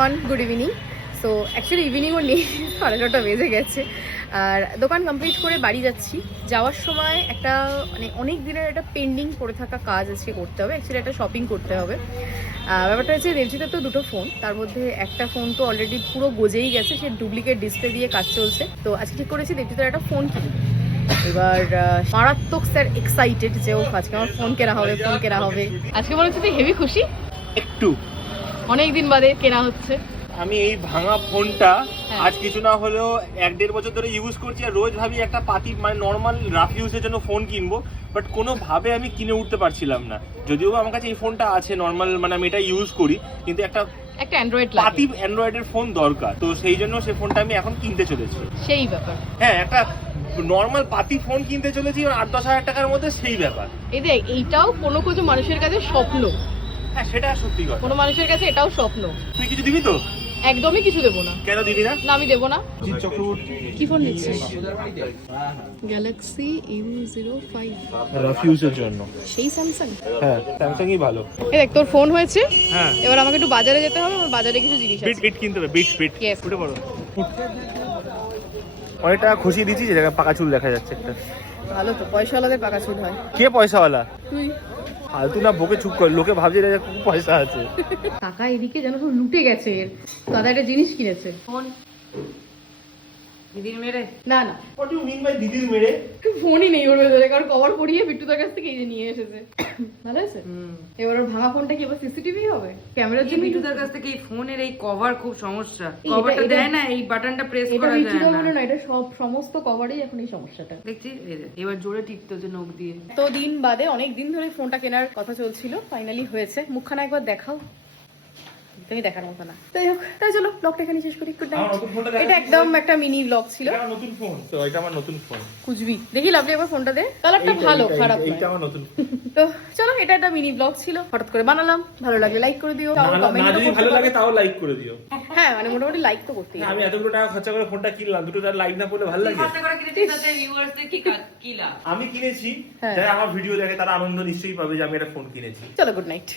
Everyone, good evening. So actually ইভিনিংও নেই, 9:30 বেজে গেছে। আর দোকান কমপ্লিট করে বাড়ি যাচ্ছি। যাওয়ার সময় একটা মানে অনেক দিনের একটা পেন্ডিং পড়ে থাকা কাজ আজকে করতে হবে। অ্যাকচুয়ালি একটা শপিং করতে হবে। ব্যাপারটা হচ্ছে দেবজিতে তো দুটো ফোন, তার মধ্যে একটা ফোন তো অলরেডি পুরো গজেই গেছে, সে ডুপ্লিকেট ডিসপ্লে দিয়ে কাজ চলছে। তো আজকে ঠিক করেছি দেবজিতের একটা ফোন কিনি। এবার মারাত্মক স্যার এক্সাইটেড যে ও আজকে আমার ফোন কেনা হবে, ফোন কেনা হবে। আজকে মনে হচ্ছে তুই হেভি খুশি, একটু অনেকদিন বাদে কেনা হচ্ছে। আমি এই ভাঙা ফোনটা হ্যাঁ। আজ কিছু না হলেও 1-1.5 বছর ধরে ইউজ করছি, আর রোজ ভাবি একটা পাতি মানে নর্মাল রাফ ইউজের জন্য ফোন কিনবো, বাট কোনোভাবে আমি কিনে উঠতে পারছিলাম না। যদিও আমার কাছে এই ফোনটা আছে নর্মাল, মানে আমি এটা ইউজ করি, কিন্তু একটা অ্যান্ড্রয়েড পাতি অ্যান্ড্রয়েডের ফোন দরকার, তো সেই জন্য সেই ফোনটা আমি এখন কিনতে চলেছি। সেই ব্যাপার। হ্যাঁ, একটা নর্মাল পাতি ফোন কিনতে চলেছি 8-10 হাজার টাকার মধ্যে, সেই ব্যাপার। এই দেখ, এইটাও কোনো কিছু মানুষের কাছে স্বপ্ন। হ্যাঁ, সেটা সত্যি কথা। কোনো মানুষের কাছে এটাও স্বপ্ন। তুই কিছু দিবি তো? একদমই কিছু দেবো না। কেন দিবি না? না, আমি দেবো না। জিৎ চক্রবর্তী কি ফোন নিচ্ছিস? Galaxy M05। রাফ ইউজের জন্য। সেই স্যামসাং? হ্যাঁ, স্যামসাংই ভালো। এই দেখ, তোর ফোন হয়েছে। হ্যাঁ, এবার আমাকে একটু বাজারে যেতে হবে, আমার বাজারে কিছু জিনিস বিট আছে। বিট কিনতে হবে, বিট বিট। Yes. উঠে পড়ো। অনেক টাকা খুশি দিচ্ছি, যে জায়গায় পাকা চুল দেখা যাচ্ছে একটা। ভালো তো, পয়সাওয়ালাদের পাকা চুল হয়। কে পয়সাওয়ালা? তুই। ফালতু না বকে চুপ কর, লোকে ভাবছে যে খুব পয়সা আছে। টাকা এদিকে যেন সব লুটে গেছে। এর দাদা একটা জিনিস কিনেছে। ফোন দিদির মেরে? না না, What do you mean by দিদির মেরে? ফোনই নেই ওর ভেতরে, কারণ কভার পরিয়ে বিট্টুদার কাছ থেকে এই যে নিয়ে এসেছে। ভালো আছে। এবার ওর ভাঙা ফোনটা কি এবার সিসিটিভি হবে? ক্যামেরার জন্য বিটুদার কাছ থেকে এই ফোনের এই কভার খুব সমস্যা। এটা- কভারটা এটা- দেয় না, এই বাটনটা প্রেস এটা করা যায় বিট্টুদা না। বলে না, এটা সমস্ত কভারেই এখন এই সমস্যাটা। দেখছিস, এই যে, এবার জোরে টিপতে হচ্ছে নখ দিয়ে। তো দিন বাদে অনেক দিন ধরে ফোনটা কেনার কথা চলছিল, ফাইনালি হয়েছে। মুখখানা একবার দেখাও, তুমি দেখার মতো না। তাই হোক, তাই চলো ব্লগটা এখানে শেষ করি। গুড আমার নাইট। নতুন ফোনটা দেখা এটা একদম একটা মিনি ব্লগ ছিল। এটা আমার নতুন ফোন, তো এটা আমার নতুন ফোন। কুচবি দেখি, লাভলি একবার ফোনটা দে। কালারটা ভালো, খারাপ নয়। এইটা আমার নতুন। তো চলো, এটা একটা মিনি ব্লগ ছিল, হঠাৎ করে বানালাম। ভালো লাগলে লাইক করে দিও, তাও না কমেন্ট যদি ভালো লাগে তাও লাইক করে দিও। হ্যাঁ, মানে মোটামুটি লাইক তো করতেই না, হবে। আমি এতগুলো টাকা খরচা করে ফোনটা কিনলাম, দুটো লাইক না করলে ভালো লাগে? খরচা করে কিনেছিস, তাতে ভিউয়ার্সদের কি লাভ? আমি কিনেছি, হ্যাঁ। যারা আমার ভিডিও দেখে তারা আনন্দ নিশ্চয়ই পাবে যে আমি একটা ফোন কিনেছি। চলো, গুড নাইট।